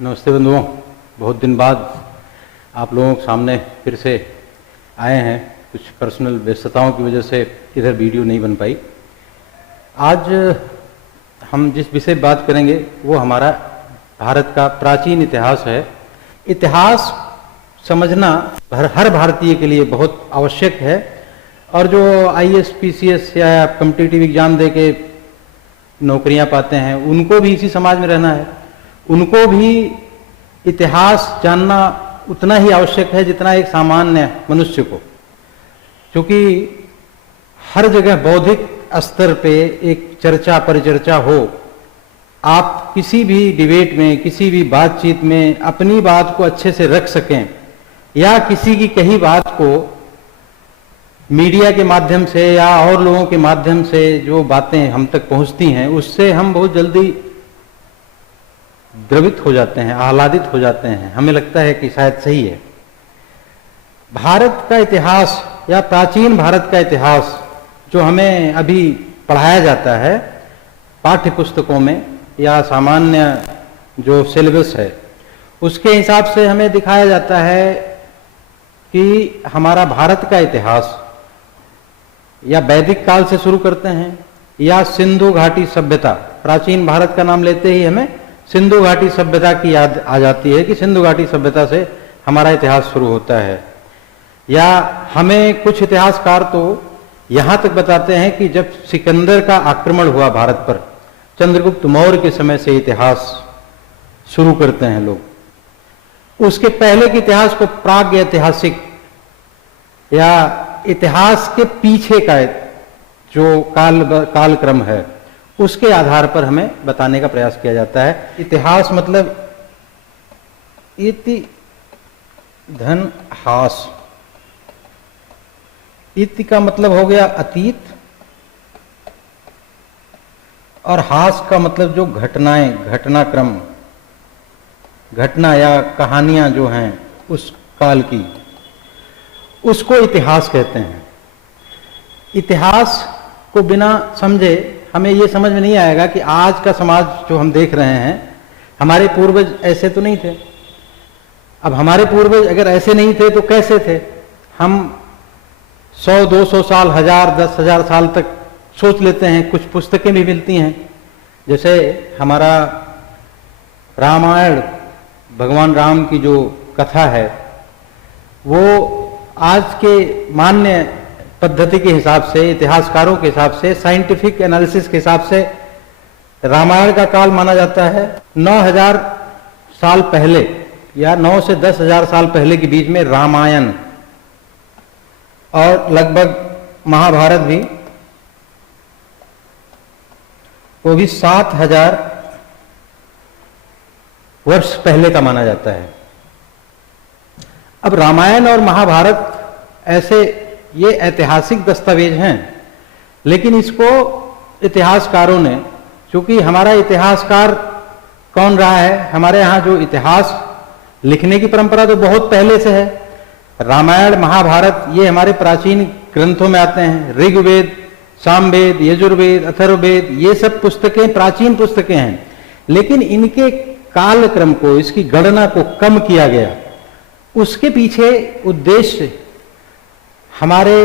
नमस्ते बंधुओं, बहुत दिन बाद आप लोगों के सामने फिर से आए हैं। कुछ पर्सनल व्यस्तताओं की वजह से इधर वीडियो नहीं बन पाई। आज हम जिस विषय पर बात करेंगे वो हमारा भारत का प्राचीन इतिहास है। इतिहास समझना हर भारतीय के लिए बहुत आवश्यक है और जो IAS, PCS या कॉम्पिटिटिव एग्जाम दे के नौकरियां पाते हैं उनको भी इसी समाज में रहना है। उनको भी इतिहास जानना उतना ही आवश्यक है जितना एक सामान्य मनुष्य को, क्योंकि हर जगह बौद्धिक स्तर पे एक चर्चा परिचर्चा हो। आप किसी भी डिबेट में, किसी भी बातचीत में अपनी बात को अच्छे से रख सकें या किसी की कही बात को मीडिया के माध्यम से या और लोगों के माध्यम से जो बातें हम तक पहुंचती हैं उससे हम बहुत जल्दी द्रवित हो जाते हैं, आह्लादित हो जाते हैं। हमें लगता है कि शायद सही है। भारत का इतिहास या प्राचीन भारत का इतिहास जो हमें अभी पढ़ाया जाता है पाठ्य पुस्तकों में या सामान्य जो सिलेबस है उसके हिसाब से हमें दिखाया जाता है कि हमारा भारत का इतिहास या वैदिक काल से शुरू करते हैं या सिंधु घाटी सभ्यता। प्राचीन भारत का नाम लेते ही हमें सिंधु घाटी सभ्यता की याद आ जाती है कि सिंधु घाटी सभ्यता से हमारा इतिहास शुरू होता है। या हमें कुछ इतिहासकार तो यहां तक बताते हैं कि जब सिकंदर का आक्रमण हुआ भारत पर, चंद्रगुप्त मौर्य के समय से इतिहास शुरू करते हैं लोग। उसके पहले के इतिहास को प्राग ऐतिहासिक या इतिहास के पीछे का जो कालक्रम है उसके आधार पर हमें बताने का प्रयास किया जाता है। इतिहास मतलब इति धन हास। इति का मतलब हो गया अतीत और हास का मतलब जो घटनाएं, घटनाक्रम, घटना या कहानियां जो हैं उस काल की, उसको इतिहास कहते हैं। इतिहास को बिना समझे हमें ये समझ में नहीं आएगा कि आज का समाज जो हम देख रहे हैं, हमारे पूर्वज ऐसे तो नहीं थे। अब हमारे पूर्वज अगर ऐसे नहीं थे तो कैसे थे? हम 100-200 साल, 1000, 10,000 साल तक सोच लेते हैं। कुछ पुस्तकें भी मिलती हैं, जैसे हमारा रामायण, भगवान राम की जो कथा है वो आज के मान्य पद्धति के हिसाब से, इतिहासकारों के हिसाब से, साइंटिफिक एनालिसिस के हिसाब से रामायण का काल माना जाता है 9000 साल पहले या 9 से 10,000 साल पहले के बीच में रामायण, और लगभग महाभारत भी, वो भी 7000 वर्ष पहले का माना जाता है। अब रामायण और महाभारत ऐसे ये ऐतिहासिक दस्तावेज हैं, लेकिन इसको इतिहासकारों ने, चूंकि हमारा इतिहासकार कौन रहा है, हमारे यहाँ जो इतिहास लिखने की परंपरा तो बहुत पहले से है। रामायण, महाभारत ये हमारे प्राचीन ग्रंथों में आते हैं। ऋग्वेद, सामवेद, यजुर्वेद, अथर्ववेद, ये सब पुस्तकें प्राचीन पुस्तकें हैं, लेकिन इनके कालक्रम को, इसकी गणना को कम किया गया। उसके पीछे उद्देश्य हमारे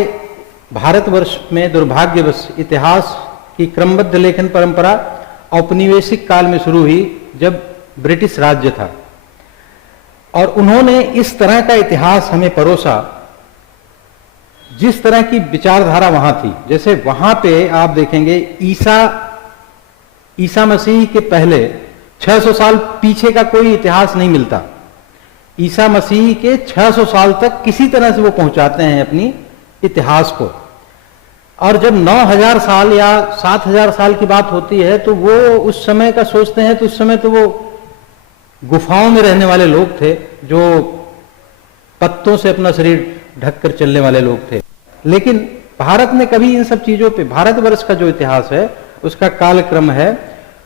भारतवर्ष में दुर्भाग्यवश इतिहास की क्रमबद्ध लेखन परंपरा औपनिवेशिक काल में शुरू हुई, जब ब्रिटिश राज्य था, और उन्होंने इस तरह का इतिहास हमें परोसा जिस तरह की विचारधारा वहां थी। जैसे वहां पे आप देखेंगे ईसा मसीह के पहले 600 साल पीछे का कोई इतिहास नहीं मिलता। ईसा मसीह के 600 साल तक किसी तरह से वो पहुंचाते हैं अपनी इतिहास को, और जब 9000 साल या 7000 साल की बात होती है तो वो उस समय का सोचते हैं, तो उस समय तो वो गुफाओं में रहने वाले लोग थे, जो पत्तों से अपना शरीर ढककर चलने वाले लोग थे। लेकिन भारत ने कभी इन सब चीजों पे, भारतवर्ष का जो इतिहास है, उसका कालक्रम है,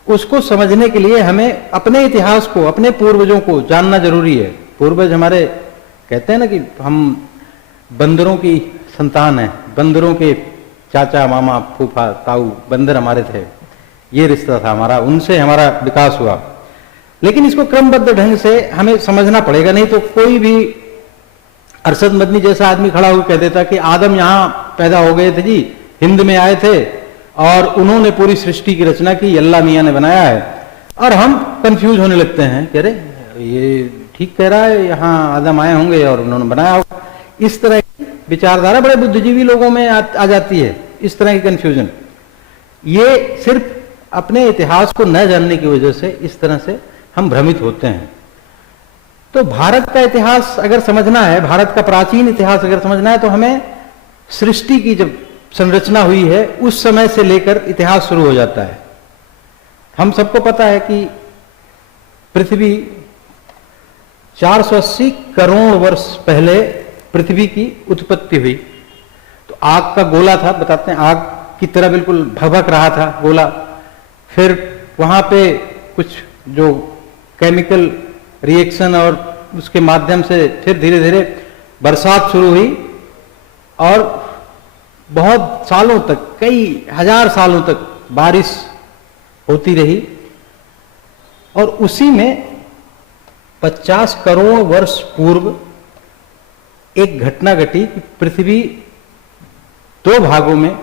उसको समझने के लिए हमें अपने इतिहास को, अपने पूर्वजों को जानना जरूरी है। पूर्वज हमारे, कहते हैं ना कि हम बंदरों की संतान हैं, बंदरों के चाचा, मामा, फूफा, ताऊ बंदर हमारे थे। ये रिश्ता था हमारा, उनसे हमारा विकास हुआ। लेकिन इसको क्रमबद्ध ढंग से हमें समझना पड़ेगा, नहीं तो कोई भी अरशद मदनी जैसा आदमी खड़ा होकर कह देता कि आदम यहां पैदा हो गए थे जी, हिंद में आए थे और उन्होंने पूरी सृष्टि की रचना की, अल्लाह मियां ने बनाया है, और हम कंफ्यूज होने लगते हैं कि अरे ये ठीक कह रहा है, यहाँ आदम आए होंगे और उन्होंने बनाया होगा। इस तरह की विचारधारा बड़े बुद्धिजीवी लोगों में आ जाती है, इस तरह की कंफ्यूजन। ये सिर्फ अपने इतिहास को न जानने की वजह से इस तरह से हम भ्रमित होते हैं। तो भारत का इतिहास अगर समझना है, भारत का प्राचीन इतिहास अगर समझना है, तो हमें सृष्टि की जब संरचना हुई है उस समय से लेकर इतिहास शुरू हो जाता है। हम सबको पता है कि पृथ्वी 480 करोड़ वर्ष पहले पृथ्वी की उत्पत्ति हुई। तो आग का गोला था, बताते हैं, आग की तरह बिल्कुल भभक रहा था गोला। फिर वहां पे कुछ जो केमिकल रिएक्शन और उसके माध्यम से फिर धीरे धीरे बरसात शुरू हुई और बहुत सालों तक, कई हजार सालों तक बारिश होती रही। और उसी में 50 करोड़ वर्ष पूर्व एक घटना घटी कि पृथ्वी 2 भागों में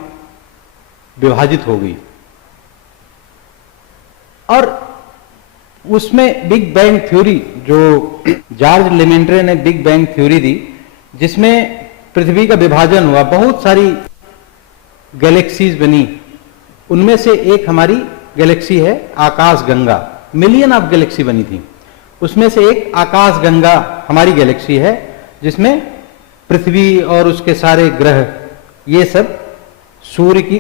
विभाजित हो गई और उसमें बिग बैंग थ्योरी, जो जॉर्ज लेमेंट्रे ने बिग बैंग थ्योरी दी, जिसमें पृथ्वी का विभाजन हुआ, बहुत सारी गैलेक्सीज बनी। उनमें से एक हमारी गैलेक्सी है आकाश गंगा, मिलियन ऑफ गैलेक्सी बनी थी। उसमें से एक आकाश गंगा हमारी गैलेक्सी है, जिसमें पृथ्वी और उसके सारे ग्रह ये सब सूर्य की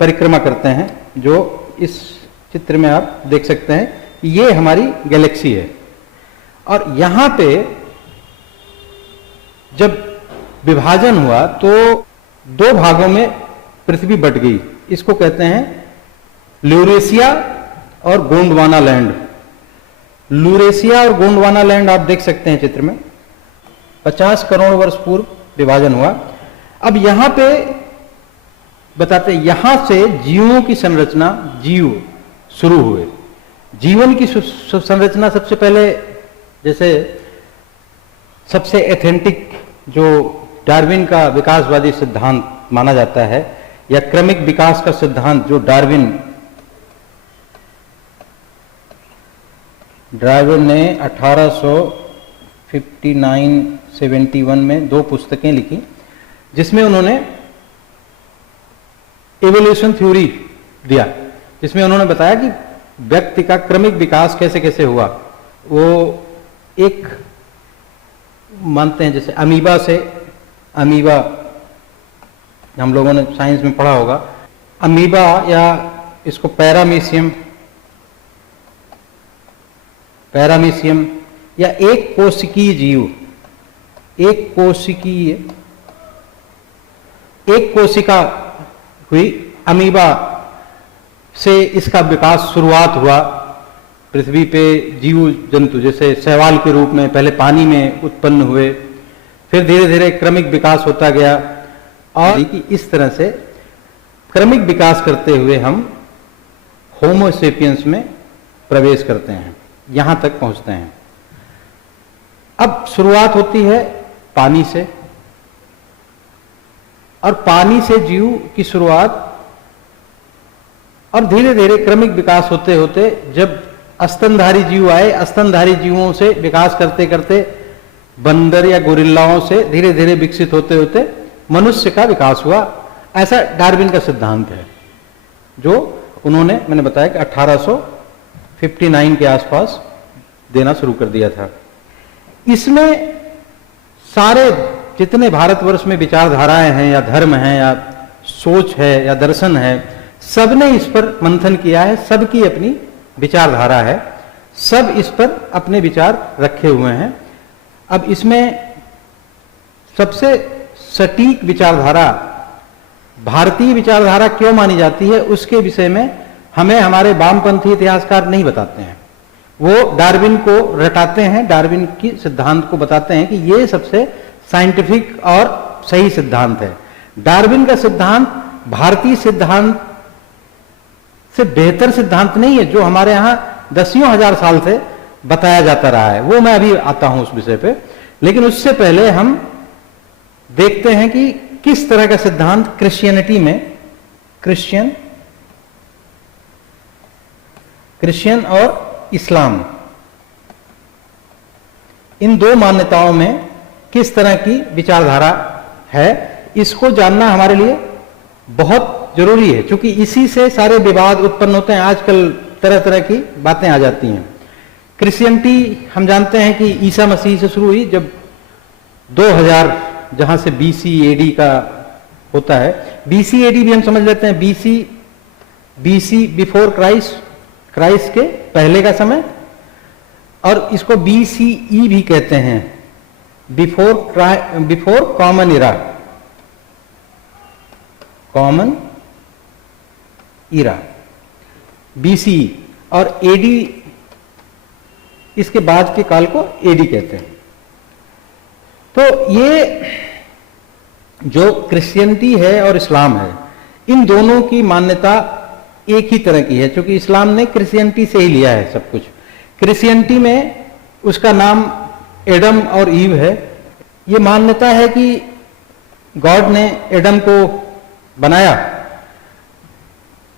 परिक्रमा करते हैं, जो इस चित्र में आप देख सकते हैं। ये हमारी गैलेक्सी है और यहां पे जब विभाजन हुआ तो 2 भागों में पृथ्वी बट गई। इसको कहते हैं ल्यूरेशिया और गोंडवाना लैंड। ल्यूरेशिया और गोंडवाना लैंड आप देख सकते हैं चित्र में। 50 करोड़ वर्ष पूर्व विभाजन हुआ। अब यहां पे बताते हैं, यहां से जीवों की संरचना, जीव शुरू हुए। जीवन की संरचना सबसे पहले, जैसे सबसे एथेंटिक जो डार्विन का विकासवादी सिद्धांत माना जाता है, या क्रमिक विकास का सिद्धांत जो डार्विन ने 1859-71 में 2 पुस्तकें लिखी, जिसमें उन्होंने एवोल्यूशन थ्योरी दिया, जिसमें उन्होंने बताया कि व्यक्ति का क्रमिक विकास कैसे कैसे हुआ। वो एक मानते हैं, जैसे अमीबा से, अमीबा हम लोगों ने साइंस में पढ़ा होगा, अमीबा या इसको पैरामीशियम या एक कोशिकीय जीव, एक कोशिका हुई अमीबा से इसका विकास शुरुआत हुआ। पृथ्वी पे जीव जंतु जैसे शैवाल के रूप में पहले पानी में उत्पन्न हुए, फिर धीरे धीरे क्रमिक विकास होता गया और इस तरह से क्रमिक विकास करते हुए हम होमो सेपियंस में प्रवेश करते हैं, यहां तक पहुंचते हैं। अब शुरुआत होती है पानी से, और पानी से जीव की शुरुआत, और धीरे धीरे क्रमिक विकास होते होते जब स्तनधारी जीव आए, स्तनधारी जीवों से विकास करते करते बंदर या गोरिल्लाओं से धीरे धीरे विकसित होते होते मनुष्य का विकास हुआ। ऐसा डार्विन का सिद्धांत है, जो उन्होंने, मैंने बताया कि 1859 के आसपास देना शुरू कर दिया था। इसमें सारे जितने भारतवर्ष में विचारधाराएं हैं या धर्म हैं या सोच है या दर्शन है, सबने इस पर मंथन किया है, सबकी अपनी विचारधारा है, सब इस पर अपने विचार रखे हुए हैं। अब इसमें सबसे सटीक विचारधारा भारतीय विचारधारा क्यों मानी जाती है, उसके विषय में हमें हमारे वामपंथी इतिहासकार नहीं बताते हैं। वो डार्विन को रटाते हैं, डार्विन की सिद्धांत को बताते हैं कि ये सबसे साइंटिफिक और सही सिद्धांत है। डार्विन का सिद्धांत भारतीय सिद्धांत से बेहतर सिद्धांत नहीं है, जो हमारे यहां 10,000 साल से बताया जाता रहा है, वो मैं अभी आता हूं उस विषय पे। लेकिन उससे पहले हम देखते हैं कि किस तरह का सिद्धांत क्रिश्चियनिटी में, क्रिश्चियन और इस्लाम, इन दो मान्यताओं में किस तरह की विचारधारा है, इसको जानना हमारे लिए बहुत जरूरी है, क्योंकि इसी से सारे विवाद उत्पन्न होते हैं। आजकल तरह तरह की बातें आ जाती हैं। क्रिश्चियनिटी हम जानते हैं कि ईसा मसीह से शुरू हुई, जब 2000 जहां से BC AD का होता है। BC AD भी हम समझ लेते हैं, BC बिफोर क्राइस्ट के पहले का समय, और इसको BCE भी कहते हैं, बिफोर कॉमन इरा, BCE, और AD इसके बाद के काल को AD कहते हैं। तो ये जो क्रिश्चियनिटी है और इस्लाम है, इन दोनों की मान्यता एक ही तरह की है, क्योंकि इस्लाम ने क्रिश्चियनिटी से ही लिया है सब कुछ। क्रिश्चियनिटी में उसका नाम एडम और ईव है। ये मान्यता है कि गॉड ने एडम को बनाया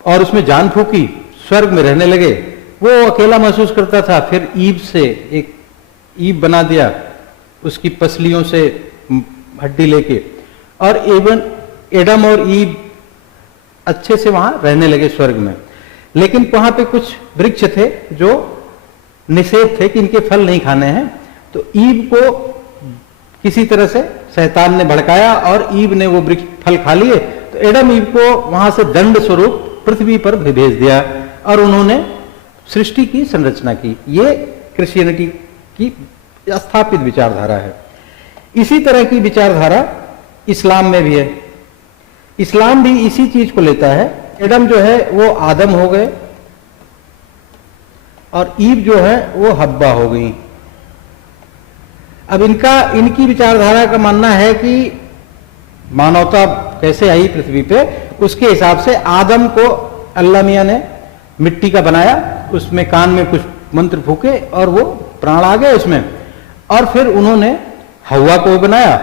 और उसमें जान फूकी, स्वर्ग में रहने लगे। वो अकेला महसूस करता था, फिर ईव से एक ईव बना दिया, उसकी पसलियों से हड्डी लेके, और एडम और ईव अच्छे से वहां रहने लगे स्वर्ग में। लेकिन वहां पे कुछ वृक्ष थे जो निषेध थे कि इनके फल नहीं खाने हैं। तो ईव को किसी तरह से शैतान ने भड़काया और ईव ने वो वृक्ष फल खा लिए। तो एडम ईव को वहां से दंड स्वरूप पृथ्वी पर भेज दिया और उन्होंने सृष्टि की संरचना की। ये क्रिश्चियनिटी की स्थापित विचारधारा है। इसी तरह की विचारधारा इस्लाम में भी है। इस्लाम भी इसी चीज को लेता है। एडम जो है वो आदम हो गए और ईव जो है वो हब्बा हो गई। अब इनकी विचारधारा का मानना है कि मानवता कैसे आई पृथ्वी पे, उसके हिसाब से आदम को अल्लाह मियां ने मिट्टी का बनाया, उसमें कान में कुछ मंत्र फूके और वो प्राण आ गए उसमें, और फिर उन्होंने हव्वा को बनाया।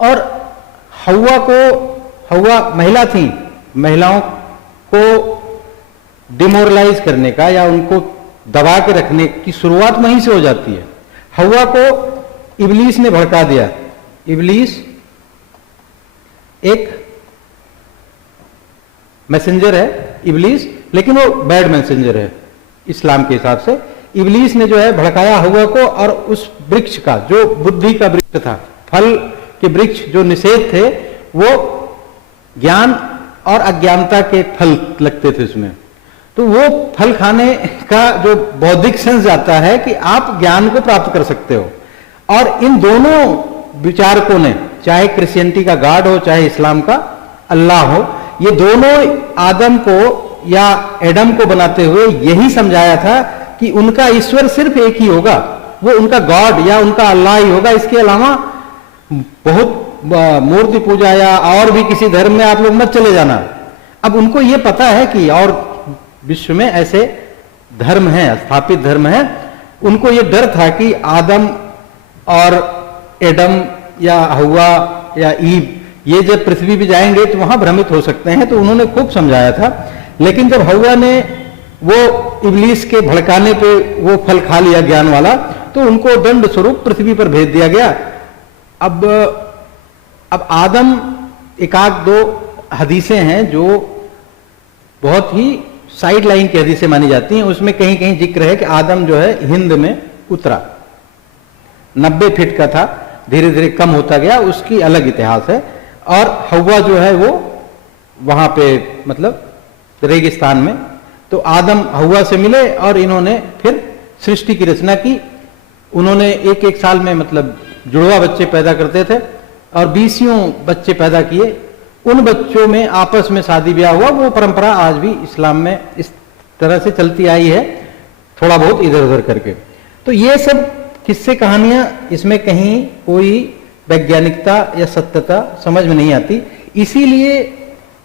और हव्वा महिला थी, महिलाओं को डिमोरलाइज करने का या उनको दबा के रखने की शुरुआत वहीं से हो जाती है। हव्वा को इब्लीस ने भड़का दिया। इब्लीस एक मैसेंजर है, इब्लीस, लेकिन वो बैड मैसेंजर है इस्लाम के हिसाब से। इब्लीस ने जो है भड़काया हव्वा को, और उस वृक्ष का जो बुद्धि का वृक्ष था, फल के वृक्ष जो निषेध थे, वो ज्ञान और अज्ञानता के फल लगते थे उसमें। तो वो फल खाने का जो बौद्धिक सेंस जाता है कि आप ज्ञान को प्राप्त कर सकते हो। और इन दोनों विचारकों ने, चाहे क्रिश्चियनिटी का गॉड हो चाहे इस्लाम का अल्लाह हो, ये दोनों आदम को या एडम को बनाते हुए यही समझाया था कि उनका ईश्वर सिर्फ एक ही होगा, वो उनका गॉड या उनका अल्लाह ही होगा। इसके अलावा बहुत मूर्ति पूजा या और भी किसी धर्म में आप लोग मत चले जाना। अब उनको ये पता है कि और विश्व में ऐसे धर्म हैं, स्थापित धर्म हैं। उनको ये डर था कि आदम और एडम या हव्वा या ईव ये जब पृथ्वी पे जाएंगे तो वहां भ्रमित हो सकते हैं, तो उन्होंने खूब समझाया था। लेकिन जब हव्वा ने वो इब्लीस के भड़काने पे वो फल खा लिया ज्ञान वाला, तो उनको दंड स्वरूप पृथ्वी पर भेज दिया गया। अब आदम, एक आध दो हदीसें हैं जो बहुत ही साइड लाइन की हदीसें मानी जाती हैं। उसमें कहीं कहीं जिक्र है कि आदम जो है हिंद में उतरा, 90 फीट का था, धीरे धीरे कम होता गया, उसकी अलग इतिहास है। और हव्वा जो है वो वहां पे मतलब रेगिस्तान में। तो आदम हव्वा से मिले और इन्होंने फिर सृष्टि की रचना की। उन्होंने एक एक साल में मतलब जुड़वा बच्चे पैदा करते थे और 20 बच्चे पैदा किए। उन बच्चों में आपस में शादी ब्याह हुआ। वो परंपरा आज भी इस्लाम में इस तरह से चलती आई है, थोड़ा बहुत इधर उधर करके। तो ये सब किस्से कहानियां, इसमें कहीं कोई वैज्ञानिकता या सत्यता समझ में नहीं आती। इसीलिए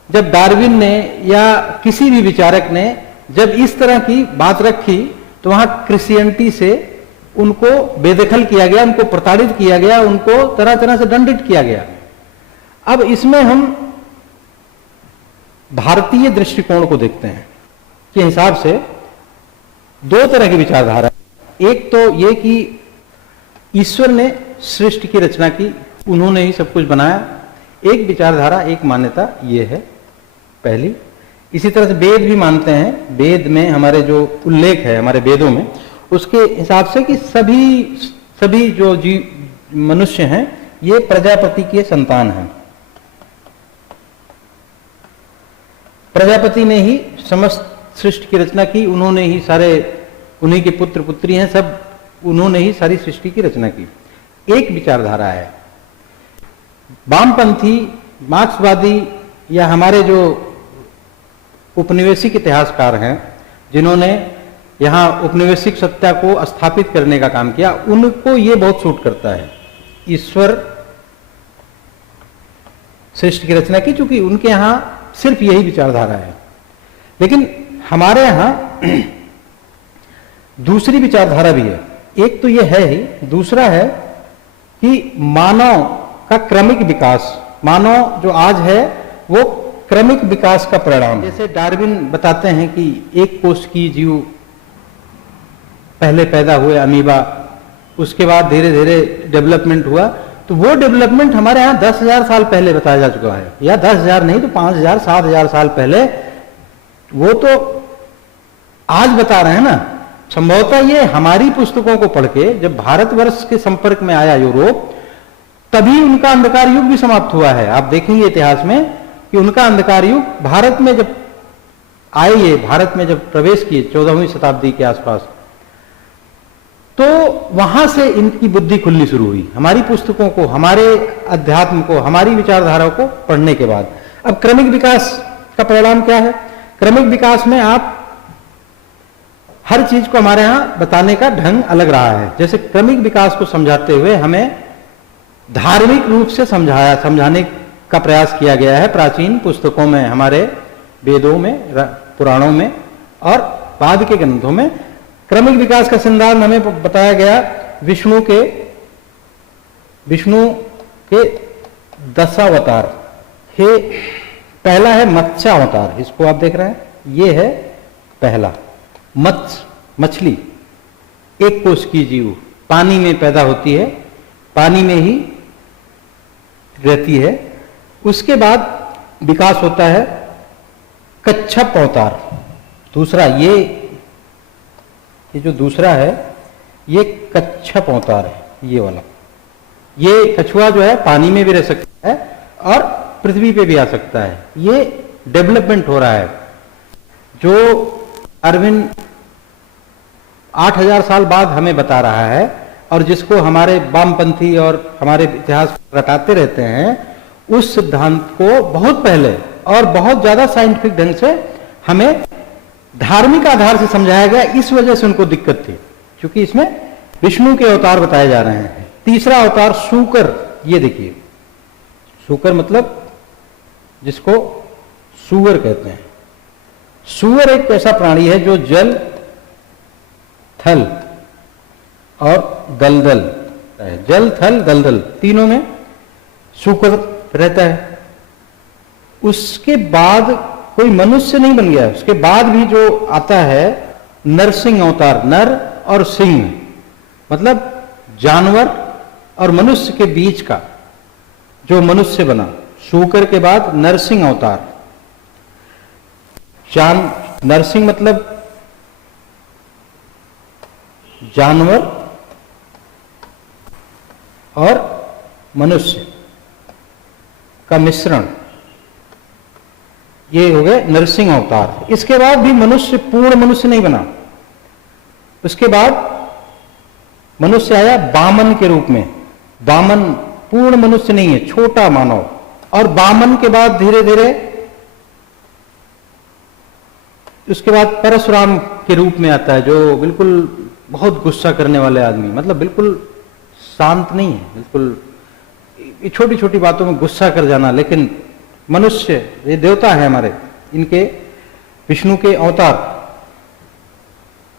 जब डार्विन ने या किसी भी विचारक ने जब इस तरह की बात रखी, तो वहां क्रिश्चियनिटी से उनको बेदखल किया गया, उनको प्रताड़ित किया गया, उनको तरह तरह से दंडित किया गया। अब इसमें हम भारतीय दृष्टिकोण को देखते हैं के हिसाब से दो तरह की विचारधारा। एक तो ये कि ईश्वर ने सृष्टि की रचना की, उन्होंने ही सब कुछ बनाया, एक विचारधारा, एक मान्यता ये है पहली। इसी तरह से वेद भी मानते हैं, वेद में हमारे जो उल्लेख है हमारे वेदों में, उसके हिसाब से कि सभी जो जीव मनुष्य हैं ये प्रजापति के संतान हैं। प्रजापति ने ही समस्त सृष्टि की रचना की, उन्होंने ही सारे, उन्हीं के पुत्र पुत्री हैं सब, उन्होंने ही सारी सृष्टि की रचना की। एक विचारधारा है। वामपंथी, मार्क्सवादी या हमारे जो उपनिवेशिक इतिहासकार हैं जिन्होंने यहाँ उपनिवेशिक सत्ता को स्थापित करने का काम किया, उनको ये बहुत सूट करता है। ईश्वर सृष्टि की रचना की, चूंकि उनके यहाँ सिर्फ यही विचारधारा है। लेकिन हमारे यहाँ दूसरी विचारधारा भी है। एक तो ये है ही, दूसरा है कि मानव का क्रमिक विकास, मानव जो आज है वो क्रमिक विकास का परिणाम। जैसे डार्विन बताते हैं कि एक कोष की जीव पहले पैदा हुए अमीबा, उसके बाद धीरे धीरे डेवलपमेंट हुआ, तो वो डेवलपमेंट हमारे यहाँ 10,000 साल पहले बताया जा चुका है, या 10,000 नहीं तो 5,000 7,000 साल पहले। वो तो आज बता रहे हैं ना। संभवतः ये हमारी पुस्तकों को पढ़ के जब भारतवर्ष के संपर्क में आया यूरोप, तभी उनका अंधकार युग भी समाप्त हुआ है। आप देखेंगे इतिहास में कि उनका अंधकार युग भारत में जब आए, ये भारत में जब प्रवेश किए 14वीं शताब्दी के आसपास, तो वहां से इनकी बुद्धि खुलनी शुरू हुई, हमारी पुस्तकों को, हमारे अध्यात्म को, हमारी विचारधारा को पढ़ने के बाद। अब क्रमिक विकास का परिणाम क्या है? क्रमिक विकास में आप हर चीज को हमारे यहां बताने का ढंग अलग रहा है। जैसे क्रमिक विकास को समझाते हुए हमें धार्मिक रूप से समझाने का प्रयास किया गया है प्राचीन पुस्तकों में, हमारे वेदों में, पुराणों में और बाद के ग्रंथों में। क्रमिक विकास का सिद्धांत हमें बताया गया विष्णु के 10 अवतार। हे पहला है मत्स्य अवतार, इसको आप देख रहे हैं, ये है पहला। मछली एक कोष की जीव, पानी में पैदा होती है, पानी में ही रहती है। उसके बाद विकास होता है कच्छप अवतार। दूसरा ये जो दूसरा है ये कच्छप अवतार है, ये वाला। ये कछुआ जो है पानी में भी रह सकता है और पृथ्वी पे भी आ सकता है। ये डेवलपमेंट हो रहा है जो अरविंद 8,000 साल बाद हमें बता रहा है, और जिसको हमारे वामपंथी और हमारे इतिहास रटाते रहते हैं, उस सिद्धांत को बहुत पहले और बहुत ज्यादा साइंटिफिक ढंग से हमें धार्मिक आधार से समझाया गया। इस वजह से उनको दिक्कत थी, क्योंकि इसमें विष्णु के अवतार बताए जा रहे हैं। तीसरा अवतार सूकर, ये देखिए, सूकर मतलब जिसको सूअर कहते हैं। सूअर एक ऐसा प्राणी है जो जल, थल और दलदल है। जल, थल, दलदल तीनों में सूकर रहता है। उसके बाद कोई मनुष्य नहीं बन गया। उसके बाद भी जो आता है नरसिंह अवतार, नर और सिंह मतलब जानवर और मनुष्य के बीच का जो मनुष्य बना। सूकर के बाद नरसिंह अवतार। नरसिंह मतलब जानवर और मनुष्य का मिश्रण, ये हो गए नरसिंह अवतार। इसके बाद भी मनुष्य पूर्ण मनुष्य नहीं बना। उसके बाद मनुष्य आया वामन के रूप में। वामन पूर्ण मनुष्य नहीं है, छोटा मानव। और वामन के बाद धीरे धीरे उसके बाद परशुराम के रूप में आता है, जो बिल्कुल बहुत गुस्सा करने वाले आदमी, मतलब बिल्कुल शांत नहीं है, बिल्कुल छोटी छोटी बातों में गुस्सा कर जाना। लेकिन मनुष्य, ये देवता है हमारे, इनके विष्णु के अवतार।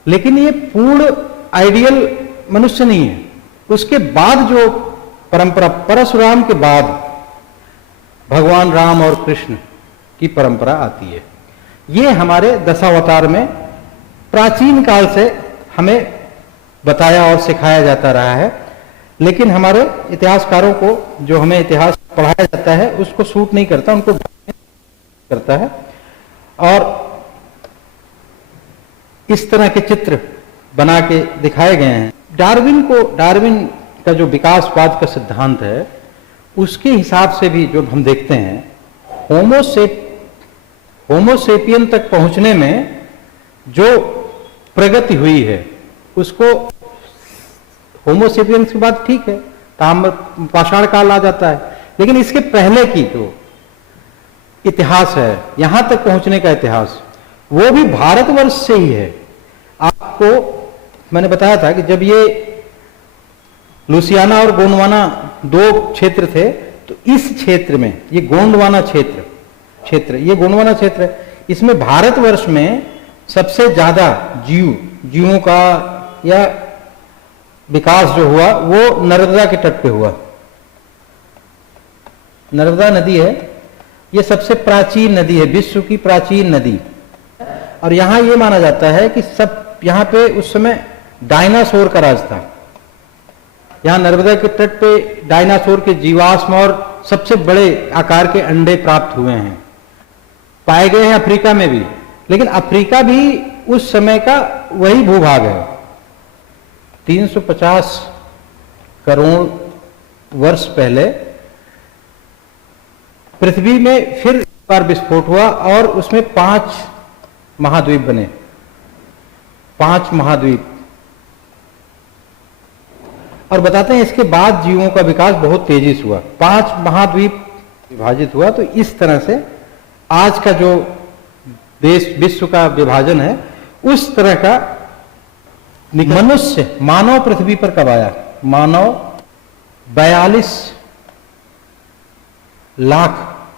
लेकिन ये पूर्ण आइडियल मनुष्य नहीं है। उसके बाद जो परंपरा, परशुराम के बाद भगवान राम और कृष्ण की परंपरा आती है। ये हमारे दशावतार में प्राचीन काल से हमें बताया और सिखाया जाता रहा है, लेकिन हमारे इतिहासकारों को जो हमें इतिहास पढ़ाया जाता है उसको सूट नहीं करता, उनको करता है। और इस तरह के चित्र बना के दिखाए गए हैं। डार्विन का जो विकासवाद का सिद्धांत है उसके हिसाब से भी जो हम देखते हैं, होमोसेपियन तक पहुंचने में जो प्रगति हुई है उसको, होमोसेपियन की बात ठीक है, पाषाण काल आ जाता है, लेकिन इसके पहले की जो इतिहास है, यहां तक पहुंचने का इतिहास, वो भी भारतवर्ष से ही है। आपको मैंने बताया था कि जब ये लुसियाना और गोंडवाना दो क्षेत्र थे, तो इस क्षेत्र में ये गोंडवाना क्षेत्र ये गोंडवाना क्षेत्र है, इसमें भारतवर्ष में सबसे ज्यादा जीवों का या विकास जो हुआ वो नर्मदा के तट पे हुआ। नर्मदा नदी है, ये सबसे प्राचीन नदी है, विश्व की प्राचीन नदी। और यहां ये माना जाता है कि सब यहां पे उस समय डायनासोर का राज था। यहां नर्मदा के तट पे डायनासोर के जीवाश्म और सबसे बड़े आकार के अंडे प्राप्त हुए हैं, पाए गए हैं अफ्रीका में भी। लेकिन अफ्रीका भी उस समय का वही भूभाग है। 350 करोड़ वर्ष पहले पृथ्वी में फिर एक बार विस्फोट हुआ और उसमें 5 महाद्वीप बने, 5 महाद्वीप। और बताते हैं इसके बाद जीवों का विकास बहुत तेजी से हुआ, 5 महाद्वीप विभाजित हुआ। तो इस तरह से आज का जो देश विश्व का विभाजन है उस तरह का मनुष्य, मानव पृथ्वी पर कब आया? मानव 42 लाख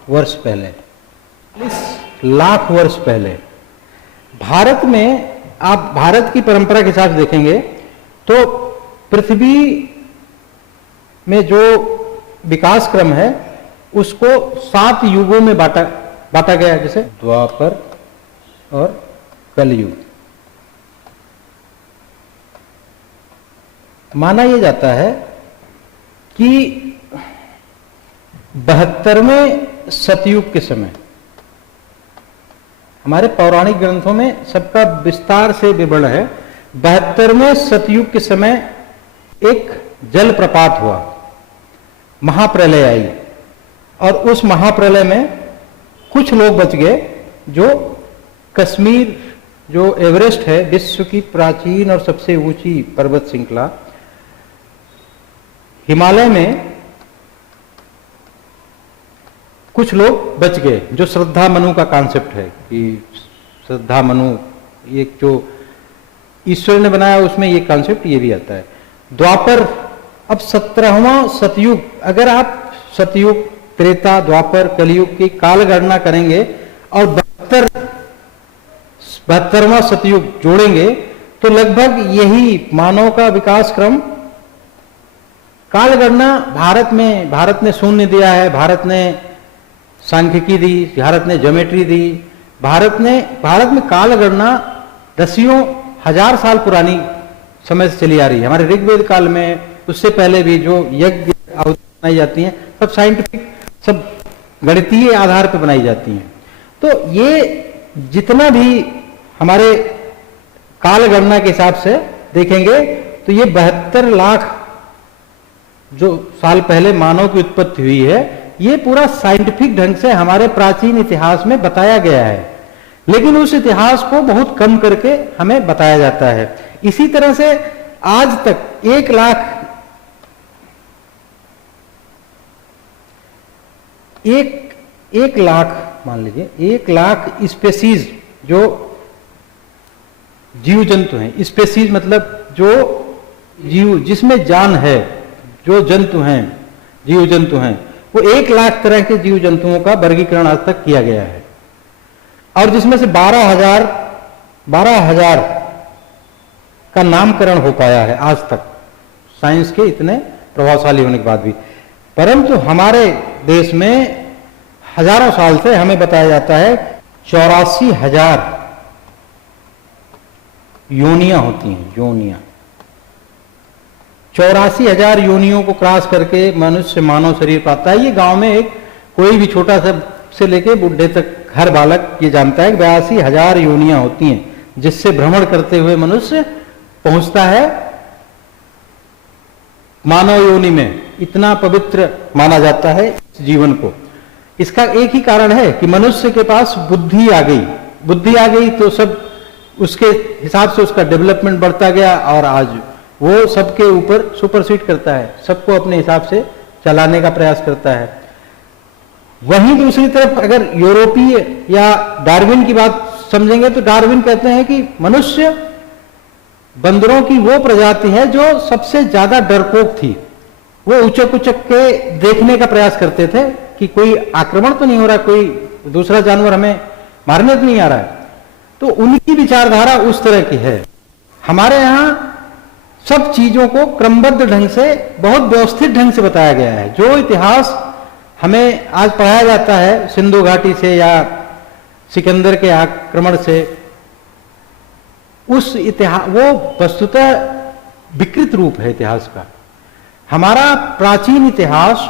वर्ष पहले, 40 लाख वर्ष पहले। भारत में आप भारत की परंपरा के हिसाब से देखेंगे तो पृथ्वी में जो विकास क्रम है उसको 7 युगों में बांटा गया, जैसे द्वापर और कलयुग। माना यह जाता है कि 72वें सतयुग के समय, हमारे पौराणिक ग्रंथों में सबका विस्तार से विवरण है, 72वें सतयुग के समय एक जलप्रपात हुआ, महाप्रलय आई। और उस महाप्रलय में कुछ लोग बच गए, जो कश्मीर, जो एवरेस्ट है, विश्व की प्राचीन और सबसे ऊंची पर्वत श्रृंखला, हिमालय में कुछ लोग बच गए। जो श्रद्धा मनु का कॉन्सेप्ट है कि श्रद्धा मनु एक जो ईश्वर ने बनाया, उसमें ये कॉन्सेप्ट ये भी आता है। द्वापर, अब 17वां सतयुग, अगर आप सतयुग, त्रेता, द्वापर, कलयुग की काल गणना करेंगे और 72वां सतयुग जोड़ेंगे तो लगभग यही मानव का विकास क्रम। काल गणना भारत ने शून्य दिया है, भारत ने सांख्यिकी दी, भारत ने ज्योमेट्री दी, भारत में काल गणना दसियों हजार साल पुरानी समय से चली आ रही है। हमारे ऋग्वेद काल में, उससे पहले भी जो यज्ञ बनाई जाती हैं, सब साइंटिफिक, सब गणितीय आधार पर बनाई जाती हैं। तो ये जितना भी हमारे काल गणना के हिसाब से देखेंगे तो ये 72 लाख जो साल पहले मानव की उत्पत्ति हुई है, ये पूरा साइंटिफिक ढंग से हमारे प्राचीन इतिहास में बताया गया है। लेकिन उस इतिहास को बहुत कम करके हमें बताया जाता है। इसी तरह से आज तक 1 लाख मान लीजिए, 1 लाख स्पेसीज जो जीव जंतु हैं, स्पेसीज मतलब जो जीव जिसमें जान है, जो जंतु हैं, जीव जंतु हैं, वो 1 लाख तरह के जीव जंतुओं का वर्गीकरण आज तक किया गया है। और जिसमें से 12,000 का नामकरण हो पाया है आज तक, साइंस के इतने प्रभावशाली होने के बाद भी। परंतु हमारे देश में हजारों साल से हमें बताया जाता है 84,000 योनियां होती हैं, योनियां। 84,000 योनियों को क्रॉस करके मनुष्य मानव शरीर पाता है। ये गांव में एक कोई भी छोटा सा से लेके बुढ़े तक हर बालक ये जानता है कि 82,000 योनियां होती हैं, जिससे भ्रमण करते हुए मनुष्य पहुंचता है मानव योनि में। इतना पवित्र माना जाता है इस जीवन को। इसका एक ही कारण है कि मनुष्य के पास बुद्धि आ गई। बुद्धि आ गई तो सब उसके हिसाब से उसका डेवलपमेंट बढ़ता गया और आज वो सबके ऊपर सुपरसीड करता है, सबको अपने हिसाब से चलाने का प्रयास करता है। वहीं दूसरी तरफ अगर यूरोपीय या डार्विन की बात समझेंगे तो डार्विन कहते हैं कि मनुष्य बंदरों की वो प्रजाति है जो सबसे ज्यादा डरपोक थी। वो उचक उचक के देखने का प्रयास करते थे कि कोई आक्रमण तो नहीं हो रहा, कोई दूसरा जानवर हमें मारने तो नहीं आ रहा है। तो उनकी विचारधारा उस तरह की है। हमारे यहां सब चीजों को क्रमबद्ध ढंग से, बहुत व्यवस्थित ढंग से बताया गया है। जो इतिहास हमें आज पढ़ाया जाता है सिंधु घाटी से या सिकंदर के आक्रमण से, उस इतिहास वो वस्तुतः विकृत रूप है इतिहास का। हमारा प्राचीन इतिहास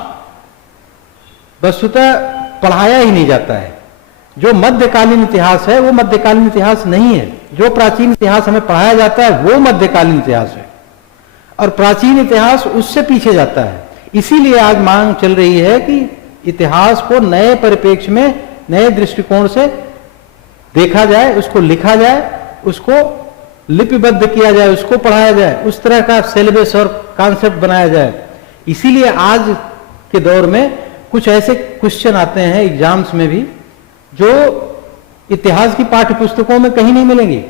वस्तुतः पढ़ाया ही नहीं जाता है। जो मध्यकालीन इतिहास है वो मध्यकालीन इतिहास नहीं है। जो प्राचीन इतिहास हमें पढ़ाया जाता है वो मध्यकालीन इतिहास है, और प्राचीन इतिहास उससे पीछे जाता है। इसीलिए आज मांग चल रही है कि इतिहास को नए परिप्रेक्ष्य में, नए दृष्टिकोण से देखा जाए, उसको लिखा जाए, उसको लिपिबद्ध किया जाए, उसको पढ़ाया जाए, उस तरह का सिलेबस और कॉन्सेप्ट बनाया जाए। इसीलिए आज के दौर में कुछ ऐसे क्वेश्चन आते हैं एग्जाम्स में भी जो इतिहास की पाठ्य पुस्तकों में कहीं नहीं मिलेंगे।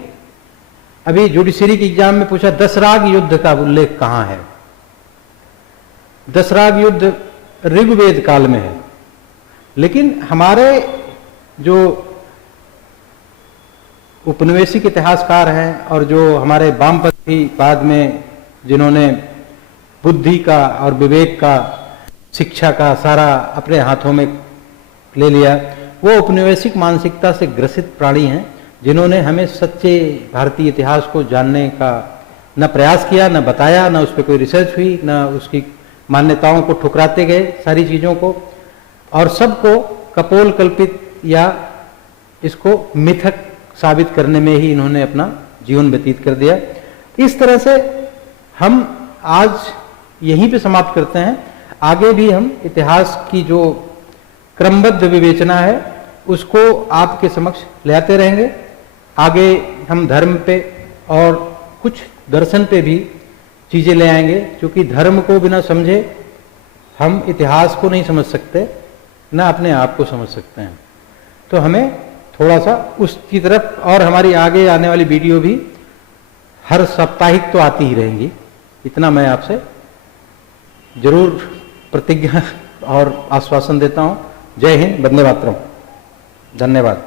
अभी जुडिशरी के एग्जाम में पूछा दशराग युद्ध का उल्लेख कहां है। दशराग युद्ध ऋग्वेद काल में है, लेकिन हमारे जो उपनिवेशिक इतिहासकार हैं और जो हमारे वामपंथी बाद में जिन्होंने बुद्धि का और विवेक का, शिक्षा का सारा अपने हाथों में ले लिया, वो उपनिवेशिक मानसिकता से ग्रसित प्राणी हैं, जिन्होंने हमें सच्चे भारतीय इतिहास को जानने का न प्रयास किया, न बताया, न उस पर कोई रिसर्च हुई, न उसकी मान्यताओं को ठुकराते गए सारी चीज़ों को, और सबको कपोल कल्पित या इसको मिथक साबित करने में ही इन्होंने अपना जीवन व्यतीत कर दिया। इस तरह से हम आज यहीं पे समाप्त करते हैं। आगे भी हम इतिहास की जो क्रमबद्ध विवेचना है उसको आपके समक्ष ले आते रहेंगे। आगे हम धर्म पे और कुछ दर्शन पे भी चीज़ें ले आएंगे, क्योंकि धर्म को बिना समझे हम इतिहास को नहीं समझ सकते, न अपने आप को समझ सकते हैं। तो हमें थोड़ा सा उसकी तरफ, और हमारी आगे आने वाली वीडियो भी हर साप्ताहिक तो आती ही रहेंगी, इतना मैं आपसे जरूर प्रतिज्ञा और आश्वासन देता हूं। जय हिंद, वंदे मातरम। धन्यवाद।